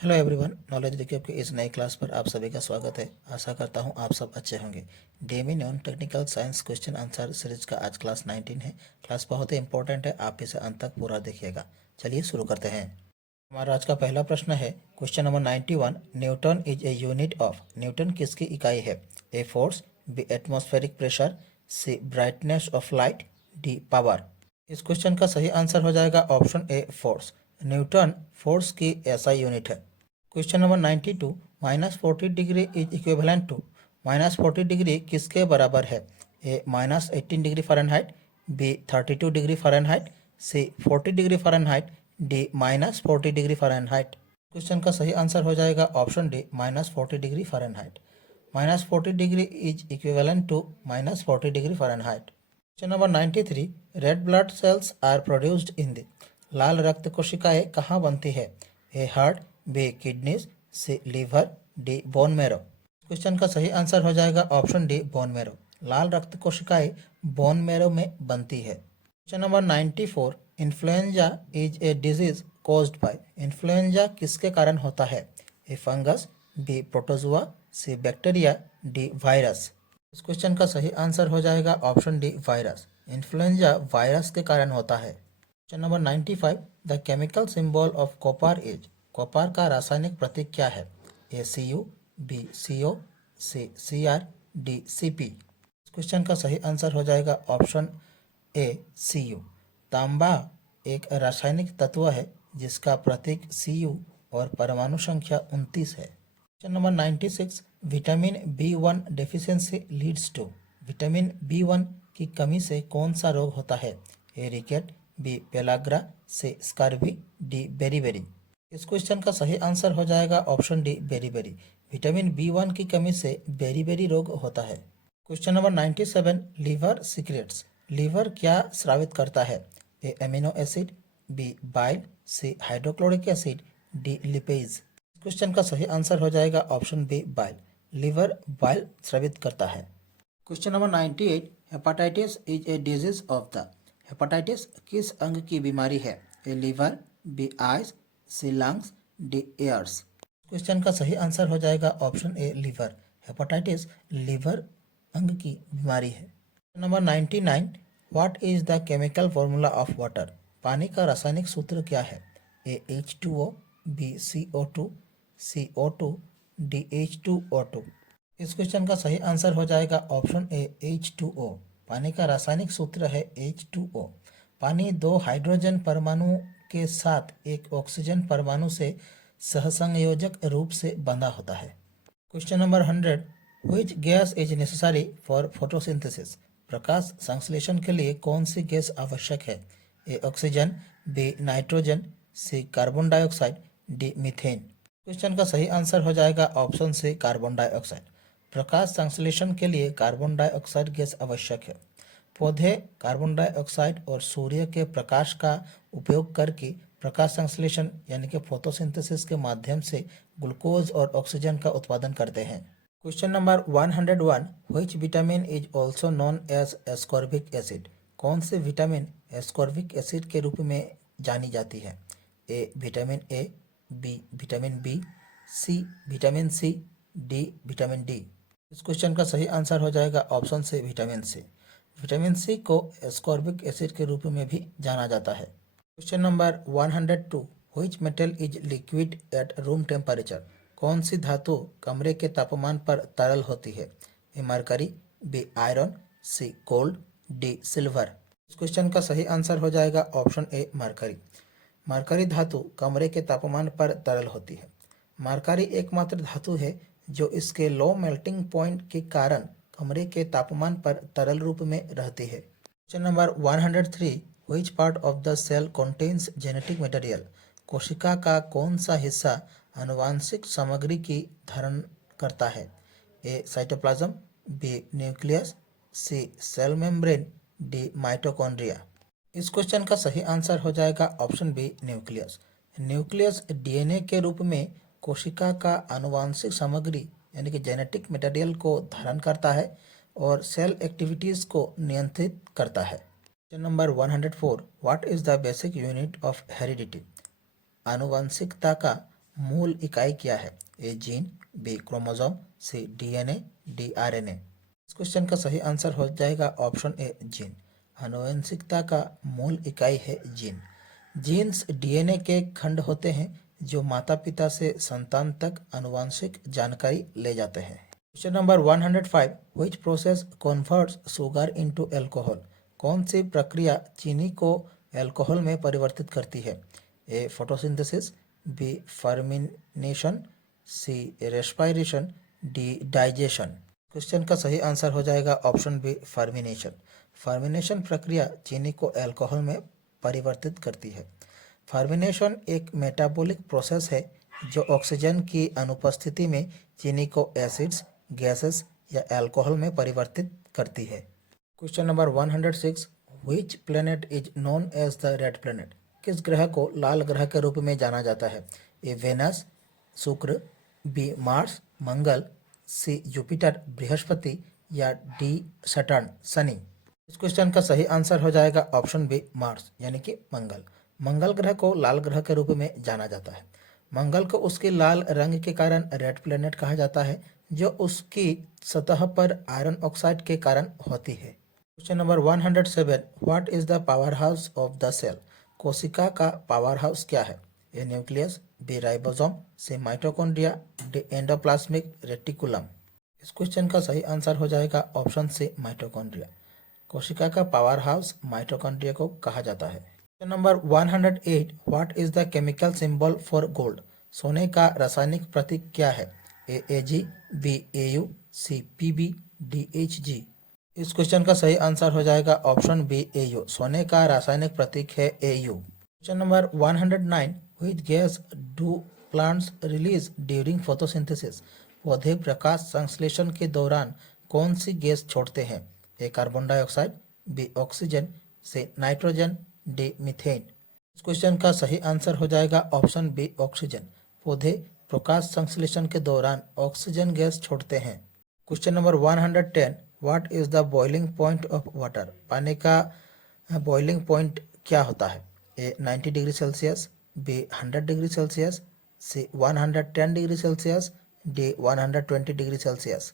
Hello everyone, knowledge recap के इस नई क्लास पर आप सभी का स्वागत है। आशा करता हूं आप सब अच्छे होंगे। DME non technical science question answer series का आज क्लास 19 है। क्लास बहुत ही इंपॉर्टेंट है, आप इसे अंत तक पूरा देखिएगा। चलिए शुरू करते हैं। हमारा आज का पहला प्रश्न है question number 91। Newton is a unit of. Newton किसकी इकाई है? A force, B atmospheric pressure, C brightness of light, D power. इस क्वेश्चन का सही आंसर हो जाएगा option A force. Newton force की ऐसा यूनिट है। Question number 92। -40 degree is equivalent to. -40 degree किसके बराबर है? A -18 degree Fahrenheit, B 32 degree Fahrenheit, C 40 degree Fahrenheit, D -40 degree Fahrenheit. Question का सही आंसर हो जाएगा option D -40 degree Fahrenheit. -40 degree is equivalent to -40 degree Fahrenheit. Question number 93। Red blood cells are produced in the. लाल रक्त कोशिकाएं कहाँ बनती है? A heart, B kidneys, C liver, D bone marrow. Question का सही आंसर हो जाएगा ऑप्शन डी बोन मैरो। लाल रक्त कोशिकाएं बोन मैरो में बनती है। Question number 94। Influenza is a disease caused by. Influenza किसके कारण होता है? ए फंगस, बी प्रोटोजुआ, सी बैक्टीरिया, डी वायरस। इस क्वेश्चन का सही आंसर हो जाएगा option D virus. Influenza virus के कारण होता है। Question number 95। The chemical symbol of copper is. Copper का रासायनिक प्रतीक क्या है? ए Cu, बी Co, सी Cr, डी Cp। इस क्वेश्चन का सही आंसर हो जाएगा ऑप्शन ए Cu। तांबा एक रासायनिक तत्व है जिसका प्रतीक Cu और परमाणु संख्या 29 है। Question number 96। Vitamin B1 deficiency leads to. Vitamin B1 की कमी से कौन सा रोग होता है? A ricket, B pellagra, C scurvy, D beriberi. इस क्वेश्चन का सही आंसर हो जाएगा option D beriberi. Vitamin B1 की कमी से बेरीबेरी रोग होता है। Question number 97। Liver secretes. Liver क्या स्रावित करता है? A amino acid, B bile, C hydrochloric acid, D lipase. Question का सही आंसर हो जाएगा option B bile. Liver bile स्रावित करता है। Question number 98। Hepatitis is a disease of the. Hepatitis किस अंग की बीमारी है? A liver, B eyes, C lungs, D ears. Question का सही आंसर हो जाएगा option A liver. Hepatitis liver अंग की बीमारी है। Number 99। What is the chemical formula of water. पानी का रासायनिक सूत्र क्या है? ए H2O, बी CO2, सी O2, डी H2O2। इस क्वेश्चन का सही आंसर हो जाएगा ऑप्शन ए H2O। पानी का रासायनिक सूत्र है H2O। पानी दो हाइड्रोजन परमाणु के साथ एक ऑक्सीजन परमाणु से सहसंयोजक रूप से बंधा होता है। Question number 100। Which gas is necessary for photosynthesis. प्रकाश संश्लेषण के लिए कौन सी गैस आवश्यक है? A oxygen, B nitrogen, C carbon dioxide, D methane. Question का सही आंसर हो जाएगा ऑप्शन सी कार्बन डाइऑक्साइड। प्रकाश संश्लेषण के लिए कार्बन डाइऑक्साइड गैस आवश्यक है। पौधे कार्बन डाइऑक्साइड और सूर्य के प्रकाश का उपयोग करके प्रकाश संश्लेषण यानी कि फोटोसिंथेसिस के माध्यम से ग्लूकोज और ऑक्सीजन का उत्पादन करते हैं। Question number 101। Which vitamin is also known as ascorbic acid. कौन से विटामिन एस्कॉर्बिक एसिड के रूप में जानी जाती है? A vitamin A, B vitamin B, C vitamin C, D vitamin D. इस क्वेश्चन का सही आंसर हो जाएगा ऑप्शन से विटामिन सी। विटामिन सी को एस्कॉर्बिक एसिड के रूप में भी जाना जाता है। Question number 102। Which metal is liquid at room temperature. कौन सी धातु कमरे के तापमान पर तरल होती है? ए मरकरी, बी आयरन, सी गोल्ड, डी सिल्वर। इस क्वेश्चन का सही आंसर हो जाएगा ऑप्शन ए मरकरी। मरकरी धातु कमरे के तापमान पर तरल होती है। मरकरी एकमात्र धातु है जो इसके लो मेल्टिंग पॉइंट के कारण कमरे के तापमान पर तरल रूप में रहती है। Question number 103। Which part of the cell contains genetic material. कोशिका का कौन सा हिस्सा आनुवांशिक सामग्री की धारण करता है? A cytoplasm, B nucleus, C cell membrane, D mitochondria. इस क्वेश्चन का सही आंसर हो जाएगा option B nucleus. Nucleus DNA के रूप में कोशिका का आनुवांशिक सामग्री यानी कि जेनेटिक मटेरियल को धारण करता है और सेल एक्टिविटीज को नियंत्रित करता है। Question number 104। What is the basic unit of heredity. आनुवंशिकता का मूल इकाई क्या है? ए जीन, बी क्रोमोसोम, सी डीएनए, डी आरएनए। इस क्वेश्चन का सही आंसर हो जाएगा ऑप्शन ए जीन। आनुवंशिकता का मूल इकाई है जीन। जीन्स डीएनए के खंड होते हैं जो माता पिता से संतान तक आनुवंशिक जानकारी ले जाते हैं। Question number 105, which process converts sugar into alcohol? कौन सी प्रक्रिया चीनी को अल्कोहल में परिवर्तित करती है? ए फोटोसिंथेसिस, बी फर्मिनेशन, सी रेस्पिरेशन, डी डाइजेशन। क्वेश्चन का सही आंसर हो जाएगा ऑप्शन बी फर्मिनेशन। फर्मिनेशन प्रक्रिया चीनी को अल्कोहल में परिवर्तित करती है। फर्मिनेशन एक मेटाबॉलिक प्रोसेस है जो ऑक्सीजन की अनुपस्थिति में चीनी को एसिड्स, गैसेस या अल्कोहल में परिवर्तित करती है। Question number 106, which planet is known as the red planet? किस ग्रह को लाल ग्रह के रूप में जाना जाता है? ए वेनस, शुक्र, बी मार्स, मंगल, सी जुपिटर बृहस्पति या डी सटर्न शनि। इस क्वेश्चन का सही आंसर हो जाएगा ऑप्शन बी मार्स यानी कि मंगल। मंगल ग्रह को लाल ग्रह के रूप में जाना जाता है। मंगल को उसके लाल रंग के कारण रेड प्लेनेट कहा जाता है जो उसकी सतह पर आयरन ऑक्साइड के कारण होती है। Question number 107, what is the power house of the cell? कोशिका का पावर हाउस क्या है? A nucleus, B ribosome, C mitochondria, D endoplasmic reticulum. इस क्वेश्चन का सही आंसर हो जाएगा ऑप्शन सी माइटोकॉन्ड्रिया। कोशिका का पावर हाउस माइटोकॉन्ड्रिया को कहा जाता है। Question number 108, what is the chemical symbol for gold? सोने का रासायनिक प्रतीक क्या है? ए एजी, बी एयू, सी पीबी, डी एचजी। इस क्वेश्चन का सही आंसर हो जाएगा ऑप्शन बी एयू। सोने का रासायनिक प्रतीक है AU. Question number 109, which gas do plants release during photosynthesis? पौधे प्रकाश संश्लेषण के दौरान कौन सी गैस छोड़ते हैं? A carbon dioxide, B oxygen, C nitrogen, D methane. इस क्वेश्चन का सही आंसर हो जाएगा ऑप्शन बी ऑक्सीजन। पौधे प्रकाश संश्लेषण के दौरान ऑक्सीजन गैस छोड़ते हैं। Question number 110, what is the boiling point of water? पानी का बॉइलिंग पॉइंट क्या होता है? A 90 degree Celsius, B 100 degree Celsius, C 110 degree Celsius, D 120 degree Celsius.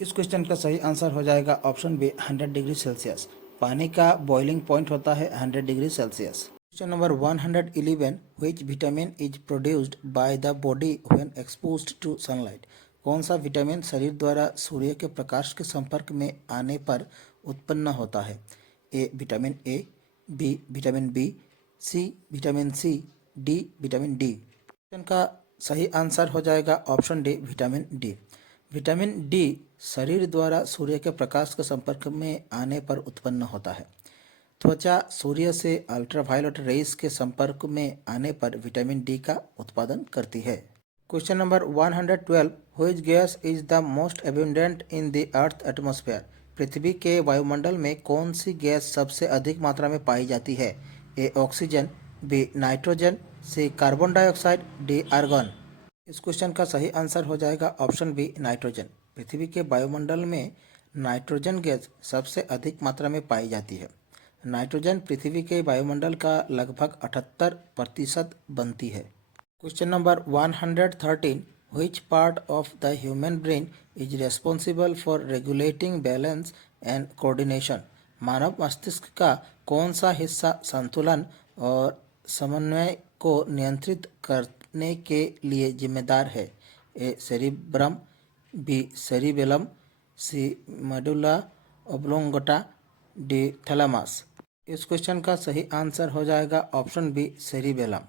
इस क्वेश्चन का सही आंसर हो जाएगा ऑप्शन बी 100 डिग्री सेल्सियस। पानी का बॉइलिंग पॉइंट होता है 100 degree Celsius. Question number 111, which vitamin is produced by the body when exposed to sunlight? कौन सा विटामिन शरीर द्वारा सूर्य के प्रकाश के संपर्क में आने पर उत्पन्न होता है? A vitamin A, B vitamin B, C vitamin C, D vitamin D. Question का सही आंसर हो जाएगा option D vitamin D. Vitamin D शरीर द्वारा सूर्य के प्रकाश के संपर्क में आने पर उत्पन्न होता है। त्वचा सूर्य से अल्ट्रावायलेट रेज के संपर्क में आने पर विटामिन डी का उत्पादन करती है। Question number 112, which gas is the most abundant in the earth atmosphere? पृथ्वी के वायुमंडल में कौन सी गैस सबसे अधिक मात्रा में पाई जाती है? A oxygen, B nitrogen, C carbon dioxide, D argon. इस क्वेश्चन का सही आंसर हो जाएगा ऑप्शन बी नाइट्रोजन। पृथ्वी के वायुमंडल में नाइट्रोजन गैस सबसे अधिक मात्रा में पाई जाती है। नाइट्रोजन पृथ्वी के वायुमंडल का लगभग 78% बनती है। Question number 113, which part of the human brain is responsible for regulating balance and coordination? मानव मस्तिष्क का कौन सा हिस्सा संतुलन और समन्वय को नियंत्रित करने के लिए जिम्मेदार है? ए सेरिब्रम, बी सेरिबेलम, सी मेडुला ऑब्लोंगेटा, डी थैलेमस। इस क्वेश्चन का सही आंसर हो जाएगा ऑप्शन बी सेरिबेलम।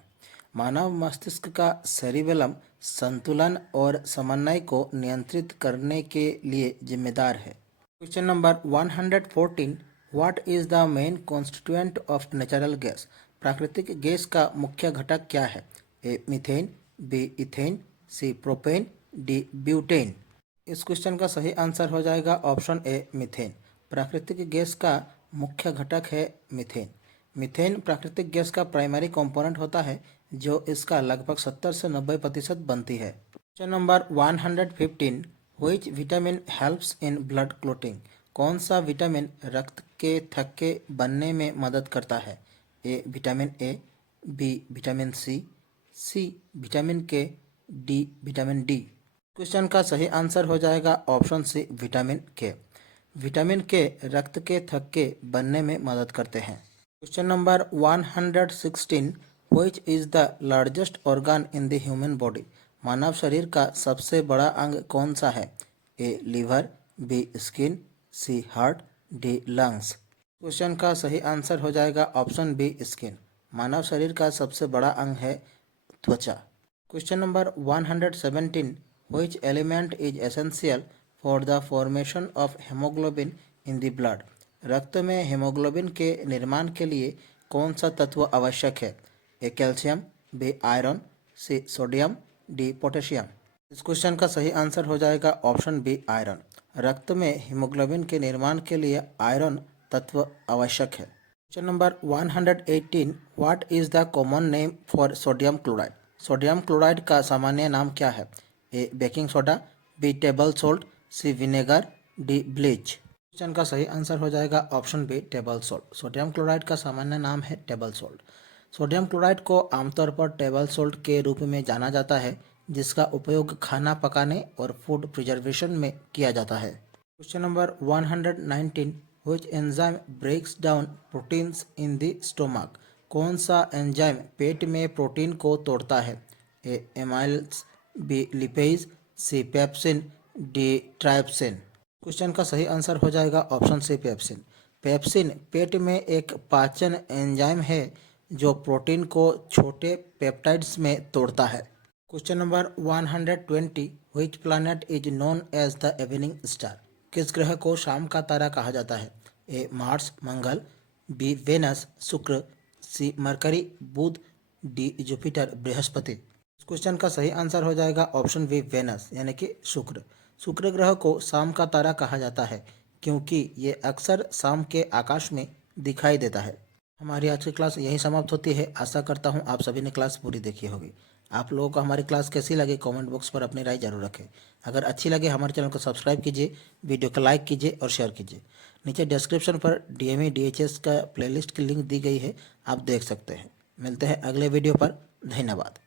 मानव मस्तिष्क का सेरिबेलम संतुलन और समन्वय को नियंत्रित करने के लिए जिम्मेदार है। Question number 114, what is the main constituent of natural gas? प्राकृतिक गैस का मुख्य घटक क्या है? A methane, B ethane, C propane, D butane. इस क्वेश्चन का सही आंसर हो जाएगा ऑप्शन ए मीथेन। प्राकृतिक गैस का मुख्य घटक है मीथेन। मीथेन प्राकृतिक गैस का प्राइमरी कंपोनेंट होता है जो इसका लगभग 70 से 90% बनती है। Question number 115, which vitamin helps in blood clotting? कौन सा विटामिन रक्त के थक्के बनने में मदद करता है? A vitamin A, B vitamin C, C vitamin K, D vitamin D. Question का सही आंसर हो जाएगा option C vitamin K. Vitamin K रक्त के थक्के बनने में मदद करते हैं। Question number 116, which is the largest organ in the human body. मानव शरीर का सबसे बड़ा अंग कौन सा है? A liver, B skin, C heart, D lungs. Question का सही आंसर हो जाएगा ऑप्शन बी स्किन। मानव शरीर का सबसे बड़ा अंग है त्वचा। Question number 117, which element is essential for the formation of haemoglobin in the blood. रक्त में हेमोग्लोबिन के निर्माण के लिए कौन सा तत्व आवश्यक है? A calcium, B iron, C sodium, D potassium. इस क्वेश्चन का सही आंसर हो जाएगा ऑप्शन बी आयरन। रक्त में हीमोग्लोबिन के निर्माण के लिए आयरन तत्व आवश्यक है। Question number 118, what is the common name for sodium chloride. Sodium chloride का सामान्य नाम क्या है? A baking soda, B table salt, C vinegar, D bleach. Question का सही आंसर हो जाएगा option B table salt. Sodium chloride का सामान्य नाम है टेबल सोल्ट। सोडियम क्लोराइड को आमतौर पर टेबल सोल्ट के रूप में जाना जाता है, जिसका उपयोग खाना पकाने और फूड प्रिजर्वेशन में किया जाता है। Question number 119, which enzyme breaks down proteins in the stomach. कौन सा एंजाइम पेट में प्रोटीन को तोड़ता है? A amylase, B lipase, C pepsin, D trypsin. Question का सही आंसर हो जाएगा ऑप्शन सी पेप्सिन। पेप्सिन पेट में एक पाचन एंजाइम है जो प्रोटीन को छोटे पेप्टाइड्स में तोड़ता है। Question number 120, which planet is known as the evening star. किस ग्रह को शाम का तारा कहा जाता है? A Mars Mangal, B Venus Shukra, C Mercury Budh, D Jupiter Brihaspati. इस क्वेश्चन का सही आंसर हो जाएगा ऑप्शन बी वेनस यानी कि शुक्र। शुक्र ग्रह को शाम का तारा कहा जाता है क्योंकि ये अक्सर शाम के आकाश में दिखाई देता है। हमारी आज की क्लास यहीं समाप्त होती है। आशा करता हूँ आप सभी ने क्लास पूरी देखी होगी। आप लोगों को हमारी क्लास कैसी लगी कमेंट बॉक्स पर अपनी राय जरूर रखें। अगर अच्छी लगे हमारे चैनल को सब्सक्राइब कीजिए, वीडियो को लाइक कीजिए और शेयर कीजिए। नीचे डिस्क्रिप्शन पर डीएमई डीएचएस का प्लेलिस्ट की लिंक दी गई है, आप देख सकते हैं। मिलते हैं अगले वीडियो पर। धन्यवाद।